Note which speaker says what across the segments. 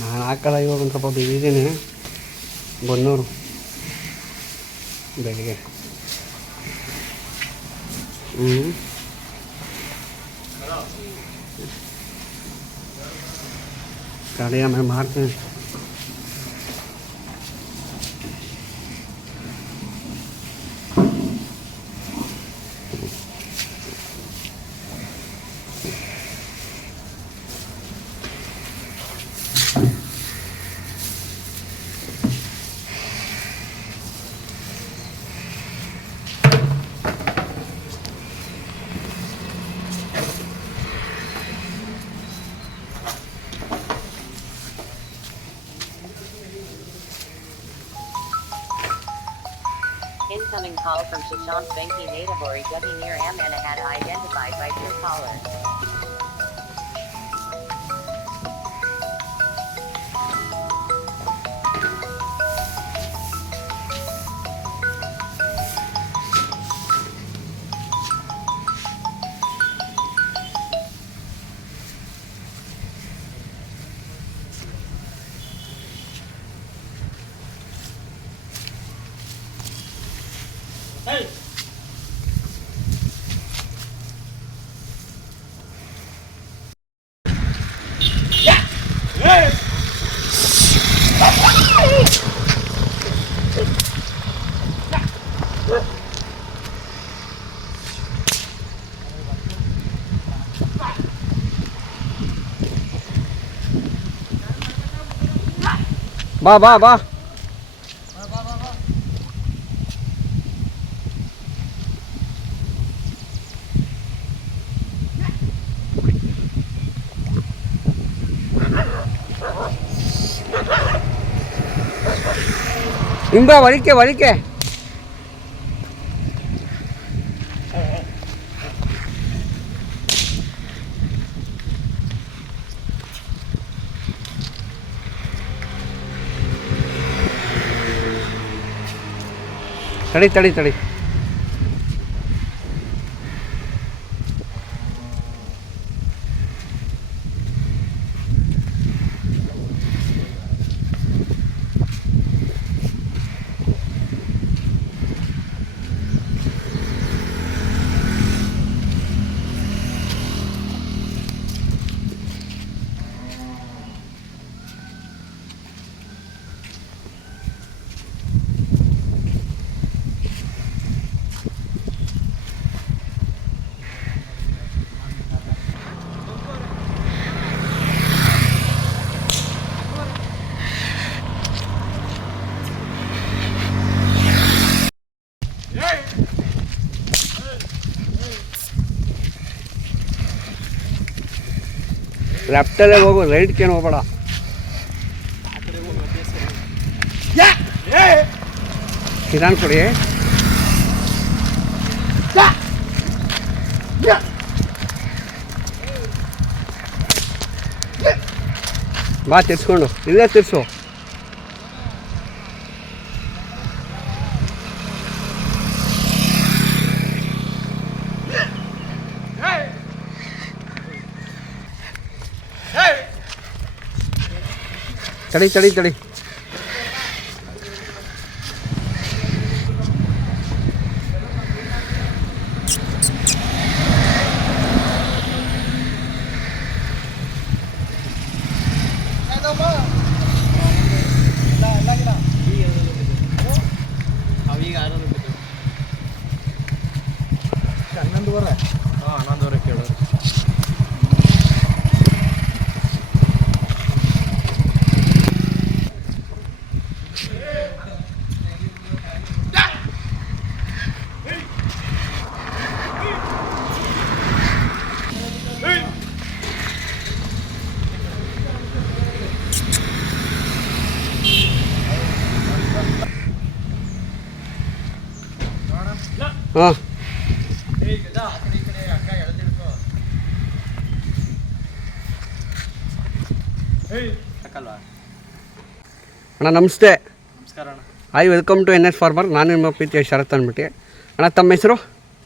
Speaker 1: ನಾನು ಹಾಕಲ್ಲ ಇವಾಗ ಒಂದು ಸ್ವಲ್ಪ ಬಿಸಿದ್ದೀನಿ ಬನ್ನೂರು ಬೆಳಿಗ್ಗೆ ಹ್ಞೂ ಗಾಡಿ ಆಮೇಲೆ ಮಾಡ್ತೀನಿ
Speaker 2: Incoming call from Shashank Venki Nadavori Devi near Amanahad identified by two caller.
Speaker 1: ಬಾ ಬಾ ಬಾ ಹಿಂಗ ಒಳಿಕೆ ಒಳಿಕೆ ತಡಿ ತಡಿ ತಡಿ ಲೆಫ್ಟಲ್ಲೇ ಹೋಗು ರೈಟ್ಗೇನು ಹೋಗ್ಬೇಡ. ನಿಧಾನ ಕೊಡಿ. ಬಾ ತಿರ್ಸ್ಕೊಂಡು. ಇಲ್ಲೇ ತಿರ್ಸು. ತಡಿ ತಡಿ ತಡಿ
Speaker 3: ಹನ್ನೊಂದುವರೆ ಹಾಂ ಹನ್ನೊಂದುವರೆ
Speaker 1: ಹಾಂ. ಅಣ್ಣ ನಮಸ್ತೆ.
Speaker 3: ನಮಸ್ಕಾರ ಅಣ್ಣ.
Speaker 1: Hi welcome to N S farmer ನಾನು ನಿಮ್ಮ ಪ್ರೀತಿಯ ಶರತ್ ಅಂದ್ಬಿಟ್ಟು. ಅಣ್ಣ ತಮ್ಮ ಹೆಸರು?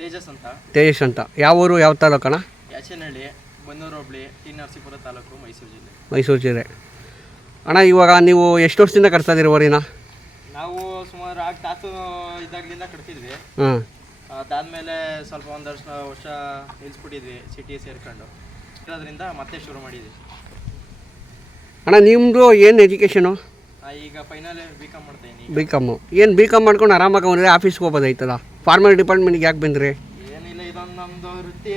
Speaker 3: ತೇಜಸ್ ಅಂತ.
Speaker 1: ತೇಜಸ್ ಅಂತ. ಯಾವ ಊರು ಯಾವ ತಾಲೂಕು ಅಣ್ಣ
Speaker 3: ಯಾಚನಹಳ್ಳಿ ಬನ್ನೂರು ಹೋಬಳಿ ಟಿ ನರಸೀಪುರ ತಾಲೂಕು ಮೈಸೂರು ಜಿಲ್ಲೆ.
Speaker 1: ಮೈಸೂರು ಜಿಲ್ಲೆ. ಅಣ್ಣ ಇವಾಗ ನೀವು ಎಷ್ಟು ವರ್ಷದಿಂದ ಕಟ್ತಾ ಇದ್ದೀರಿ ವರಿನ
Speaker 3: ನಾವು ಸುಮಾರು ಆಗ ತಾತು ಇದ್ದಾಗಲಿಂದ ಕಟ್ತಿದ್ವಿ.
Speaker 1: ಹಾಂ.
Speaker 3: ಅದಾದ್ಮೇಲೆ ಸ್ವಲ್ಪ ಒಂದು ವರ್ಷ ವರ್ಷ ನಿಲ್ಸ್ಬಿಟ್ಟಿದ್ವಿ ಸಿಟಿ ಸೇರ್ಕೊಂಡು. ಇರೋದ್ರಿಂದ ಮತ್ತೆ ಶುರು ಮಾಡಿದ್ವಿ.
Speaker 1: ಅಣ್ಣ ನಿಮ್ಮದು ಏನು ಎಜುಕೇಷನು
Speaker 3: ಆ, ಈಗ ಫೈನಲ್ ಬಿ ಕಾಮ್ ಮಾಡ್ತಾಯಿದ್ದೀನಿ
Speaker 1: ಬಿ ಕಾಮು ಏನು ಬಿ ಕಾಮ್ ಮಾಡ್ಕೊಂಡು ಆರಾಮಾಗಿ ಬಂದರೆ ಆಫೀಸ್ಗೆ ಹೋಗೋದಾಯ್ತಲ್ಲ ಫಾರ್ಮರ್ ಡಿಪಾರ್ಟ್ಮೆಂಟ್ಗೆ ಯಾಕೆ ಬಂದ್ರಿ?
Speaker 3: ಏನಿಲ್ಲ ಇದೊಂದು ನಮ್ಮದು ವೃತ್ತಿ.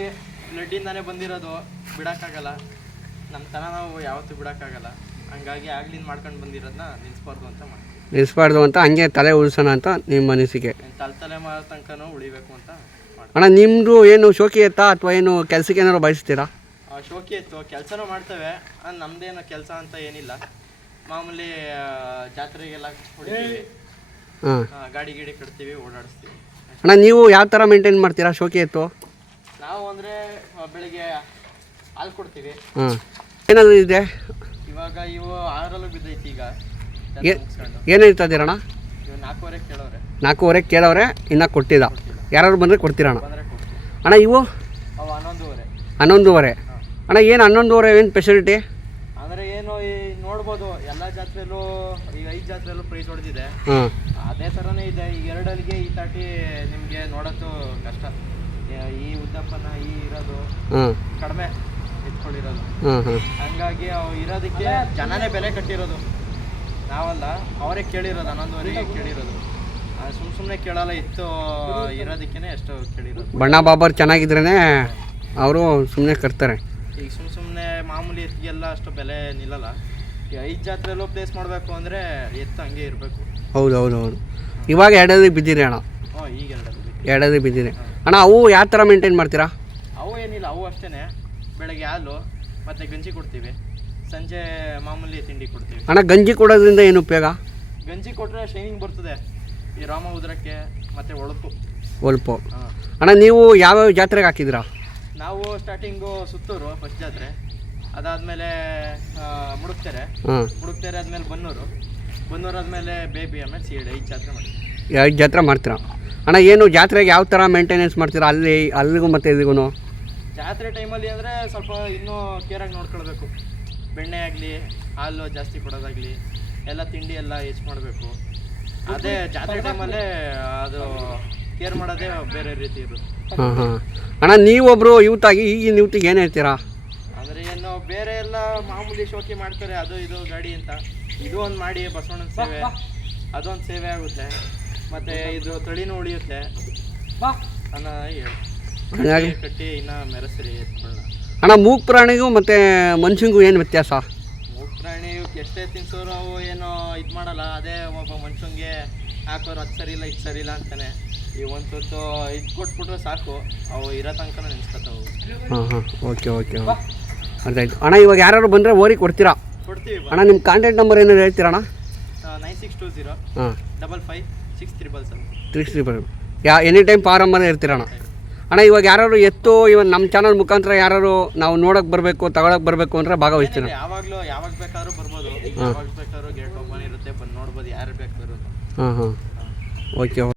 Speaker 3: ಬ್ಲಡ್ಡಿಂದಾನೇ ಬಂದಿರೋದು. ಬಿಡೋಕ್ಕಾಗಲ್ಲ. ನಮ್ಮ ತನ ನಾವು ಯಾವತ್ತೂ ಬಿಡೋಕ್ಕಾಗಲ್ಲ. ಹಂಗಾಗಿ ಆಗ್ಲಿಂದ ಮಾಡ್ಕೊಂಡು ಬಂದಿರೋದನ್ನ ನಿಲ್ಲಿಸ್ಬಾರ್ದು ಅಂತ ಮಾಡ್ತೀವಿ.
Speaker 1: ನಿಲ್ಲಿಸ್ಬಾರ್ದು ಅಂತ ಹಂಗೆ ತಲೆ ಉಳಿಸೋಣ ಅಂತ ನಿಮ್ಮ ಅನಿಸಿಕೆ.
Speaker 3: ತಲೆ ತಲೆ ಮಾಡೋ ತನಕನೂ ಉಳಿಬೇಕು ಅಂತ ಮಾಡ್ತೀವಿ
Speaker 1: ಅಣ್ಣ ನಿಮ್ಮದು ಏನು ಶೋಕಿ ಎತ್ತಾ ಅಥವಾ ಏನು ಕೆಲಸಕ್ಕೆ ಏನಾದ್ರು ಬಯಸ್ತೀರಾ?
Speaker 3: ಆ, ಶೋಕಿ ಇತ್ತು ಕೆಲಸನೂ ಮಾಡ್ತೇವೆ. ಆ, ನಮ್ದೇನು ಕೆಲಸ ಅಂತ ಏನಿಲ್ಲ. ಮಾಮೂಲಿ ಆ, ಜಾತ್ರೆಗೆಲ್ಲ ಹೊಡಿತೀವಿ.
Speaker 1: ಹಾಂ.
Speaker 3: ಆ, ಗಾಡಿ ಗೀಡಿ ಕಟ್ತೀವಿ ಓಡಾಡಿಸ್ತೀವಿ.
Speaker 1: ಅಣ್ಣ ನೀವು ಯಾವ ಥರ ಮೇಂಟೈನ್ ಮಾಡ್ತೀರಾ ಶೋಕಿ ಎತ್ತು?
Speaker 3: ನಾವು ಅಂದರೆ ಬೆಳಿಗ್ಗೆ ಹಾಲು ಕೊಡ್ತೀವಿ.
Speaker 1: ಹಾಂ. ಏನಾದರೂ ಇದೆ?
Speaker 3: ಇವಾಗ ಇವು ಆರಲ್ಲೂ ಬಿದ್ದೈತಿ ಈಗ.
Speaker 1: ಏ-
Speaker 3: ಮುಗಿಸ್ಕೊಂಡು.
Speaker 1: ಏನು ಹೇಳ್ತಾ ಇದ್ದೀರಣ್ಣ?
Speaker 3: ಇವು ನಾಲ್ಕೂವರೆ ಕೇಳೋರೆ.
Speaker 1: ನಾಲ್ಕೂವರೆ ಕೇಳವ್ರೆ ಇನ್ನೂ ಕೊಟ್ಟಿದ್ದ ಯಾರು ಬಂದರೆ ಕೊಡ್ತೀರಣ್ಣ. ಅಣ್ಣ ಇವು?
Speaker 3: ಹನ್ನೊಂದುವರೆ.
Speaker 1: ಅಣ್ಣ ಏನು ಹನ್ನೊಂದುವರೆ ಏನು ಸ್ಪೆಷಾಲಿಟಿ
Speaker 3: ಅಂದರೆ ಏನು ಈ ನೋಡ್ಬೋದು ಎಲ್ಲ ಜಾತ್ರೆಯಲ್ಲೂ ಈಗ ಐದು ಜಾತ್ರೆಲ್ಲೂ ಪ್ರೈಸ್ ಹೊಡೆದಿದೆ. ಅದೇ ಥರನೇ ಇದೆ. ಈಗ ಎರಡಲ್ಲಿಗೆ ಈ ತಾಟಿ ನಿಮಗೆ ನೋಡೋದು ಕಷ್ಟ. ಈ ಉದ್ದಪ್ಪನ ಈ ಇರೋದು
Speaker 1: ಹಾಂ.
Speaker 3: ಕಡಿಮೆ ಎತ್ಕೊಂಡಿರೋದು ಹಂಗಾಗಿ ಅವು ಇರೋದಕ್ಕೆ ಜನನೇ ಬೆಲೆ ಕಟ್ಟಿರೋದು. ನಾವಲ್ಲ ಅವರೇ ಕೇಳಿರೋದು ಹನ್ನೊಂದುವರೆಗೆ ಕೇಳಿರೋದು. ಸುಮ್ಮ ಸುಮ್ಮನೆ ಕೇಳಲ್ಲ ಇತ್ತು ಇರೋದಕ್ಕೇ ಅಷ್ಟು ಕೇಳಿರೋದು.
Speaker 1: ಬಣ್ಣ ಬಾಬರ್ ಚೆನ್ನಾಗಿದ್ರೇ ಅವರು ಸುಮ್ಮನೆ ಕರ್ತಾರೆ
Speaker 3: ಈಗ ಸುಮ್ಮ ಸುಮ್ಮನೆ ಮಾಮೂಲಿ ಎತ್ತಿಗೆಲ್ಲ ಅಷ್ಟು ಬೆಲೆ ನಿಲ್ಲಲ್ಲ. ಈ ಐದು ಜಾತ್ರೆಯಲ್ಲೂ ಪ್ಲೇಸ್ ಮಾಡಬೇಕು ಅಂದರೆ ಎತ್ತು ಹಂಗೆ ಇರಬೇಕು.
Speaker 1: ಹೌದು ಹೌದು ಹೌದು ಇವಾಗ ಎಡದಿ ಬಿದ್ದಿರಿ ಅಣ್ಣ.
Speaker 3: ಹ್ಞೂ ಈಗ ಎರಡು
Speaker 1: ಎರಡದೇ ಬಿದ್ದಿರಿ ಅಣ್ಣ ಅವು ಯಾವ ಥರ ಮೇಂಟೈನ್ ಮಾಡ್ತೀರಾ?
Speaker 3: ಅವು ಏನಿಲ್ಲ ಅವು ಅಷ್ಟೇ ಬೆಳಗ್ಗೆ ಹಾಲು ಮತ್ತು ಗಂಜಿ ಕೊಡ್ತೀವಿ. ಸಂಜೆ ಮಾಮೂಲಿ ತಿಂಡಿ ಕೊಡ್ತೀವಿ.
Speaker 1: ಅಣ್ಣ ಗಂಜಿ ಕೊಡೋದ್ರಿಂದ ಏನು ಉಪಯೋಗ?
Speaker 3: ಗಂಜಿ ಕೊಟ್ಟರೆ ಶೈನಿಂಗ್ ಬರ್ತದೆ. ಈ ರಾಮ ಉದ್ರಕ್ಕೆ ಮತ್ತು ಒಳಪು.
Speaker 1: ಒಲ್ಪು ಅಣ್ಣ ನೀವು ಯಾವ್ಯಾವ ಜಾತ್ರೆಗೆ ಹಾಕಿದ್ರ
Speaker 3: ನಾವು ಸ್ಟಾರ್ಟಿಂಗು ಸುತ್ತೂರು ಫಸ್ಟ್ ಜಾತ್ರೆ. ಅದಾದಮೇಲೆ ಮುಡುಕ್ತೇರೆ.
Speaker 1: ಮುಡುಕ್ತೇರೆ
Speaker 3: ಮುಡುಕ್ತೆರೆ ಆದಮೇಲೆ ಬನ್ನೂರು. ಬನ್ನೂರು ಆದ್ಮೇಲೆ ಬೇಬಿ ಆಮೇಲೆ ಸೀಡೆ ಐದು ಜಾತ್ರೆ ಮಾಡಿ
Speaker 1: ಐದು ಜಾತ್ರೆ ಮಾಡ್ತೀರಾ? ಅಣ್ಣ ಏನು ಜಾತ್ರೆಗೆ ಯಾವ ಥರ ಮೇಂಟೆನೆನ್ಸ್ ಮಾಡ್ತೀರಾ? ಅಲ್ಲಿ ಅಲ್ಲಿಗೂ ಮತ್ತೆ ಇದಿಗೂ
Speaker 3: ಜಾತ್ರೆ ಟೈಮಲ್ಲಿ ಅಂದರೆ ಸ್ವಲ್ಪ ಇನ್ನೂ ಕೇರಾಗಿ ನೋಡ್ಕೊಳ್ಬೇಕು. ಬೆಣ್ಣೆ ಆಗಲಿ ಹಾಲು ಜಾಸ್ತಿ ಕೊಡೋದಾಗಲಿ ಎಲ್ಲ ತಿಂಡಿ ಎಲ್ಲ ಹೆಚ್ಚು ಮಾಡಬೇಕು. ಅದೇ ಜಾತ್ರೆ ಟೈಮಲ್ಲೇ ಅದು ಕೇರ್ ಮಾಡೋದೇ ಬೇರೆ ರೀತಿ ಇರುತ್ತೆ.
Speaker 1: ಹಾಂ ಹಾಂ ಅಣ್ಣ ನೀವೊಬ್ಬರು ಆಗಿ ಈಗಿನ ಯೂತಿಗೆ ಏನು ಹೇಳ್ತೀರಾ?
Speaker 3: ಅಂದರೆ ಏನು ಬೇರೆ ಎಲ್ಲ ಮಾಮೂಲಿ ಶೋಕಿ ಮಾಡ್ತಾರೆ ಅದು ಇದು ಗಾಡಿ ಅಂತ. ಇದು ಒಂದು ಮಾಡಿ ಬಸವಣ್ಣನ ಸೇವೆ. ಅದೊಂದು ಸೇವೆ ಆಗುತ್ತೆ. ಮತ್ತು ಇದು ತಳಿನೂ ಉಳಿಯುತ್ತೆ. ಅಣ್ಣ ಹೇಳಿ. ಕಟ್ಟಿ ಇನ್ನೂ ಮೆರೆಸರಿ ಎತ್ಕೊಳ್ಳ
Speaker 1: ಅಣ್ಣ ಮೂಕ್ ಪ್ರಾಣಿಗೂ ಮತ್ತು ಮನುಷ್ಯಂಗೂ ಏನು ವ್ಯತ್ಯಾಸ?
Speaker 3: ಎಷ್ಟೇ ತಿನ್ಸೋರು ಅವು ಏನೋ ಇದು ಮಾಡಲ್ಲ ಅದೇ ಒಬ್ಬ ಮನುಷ್ಯಂಗೆ ಹಾಕೋರು ಅದು ಸರಿ ಇಲ್ಲ ಇದು ಸರಿ ಇಲ್ಲ ಅಂತಾನೆ. ಈ ಒಂದು ತುತ್ತು ಇದು ಕೊಟ್ಬಿಟ್ರೆ ಸಾಕು ಅವು ಇರೋ ತನಕ ನೆನೆಸ್ಕೊತಾವು
Speaker 1: ಹಾಂ ಹಾಂ ಓಕೆ ಓಕೆ ಆಯಿತು ಅಣ್ಣ ಇವಾಗ ಯಾರು ಬಂದರೆ ಓರಿ ಕೊಡ್ತೀರಾ?
Speaker 3: ಕೊಡ್ತೀವಿ
Speaker 1: ಅಣ್ಣ ನಿಮ್ಮ ಕಾಂಟ್ಯಾಕ್ಟ್ ನಂಬರ್ ಏನಾದ್ರು ಹೇಳ್ತೀರಾ ಅಣ್ಣ?
Speaker 3: ನೈನ್ ಸಿಕ್ಸ್ ಟು ಜೀರೋ
Speaker 1: ಹಾಂ.
Speaker 3: Double five six triple seven.
Speaker 1: Three triple yeah any time ಫಾರಮ್ಮಲ್ಲೇ ಇರ್ತೀರಣ್ಣ ಅಣ್ಣ ಇವಾಗ ಯಾರು ಎತ್ತು ಇವಾಗ ನಮ್ಮ ಚಾನಲ್ ಮುಖಾಂತರ ಯಾರು ನಾವು ನೋಡೋಕೆ ಬರಬೇಕು ತಗೊಳಕ್ ಬರಬೇಕು ಅಂದ್ರೆ ಭಾಗವಹಿಸ್ತೀನಿ.
Speaker 3: ಯಾವಾಗಲೂ ಯಾವಾಗ ಬೇಕಾದ್ರೂ ಬರ್ಬೋದು. ಯಾವಾಗ ಬೇಕಾದ್ರೂ ಗೇಟ್ ಓಪನ್ ಇರುತ್ತೆ ಬಂದು ನೋಡ್ಬೋದು ಯಾರು ಬೇಕಾದ್ರೂ
Speaker 1: ಹಾಂ ಹಾಂ. ಓಕೆ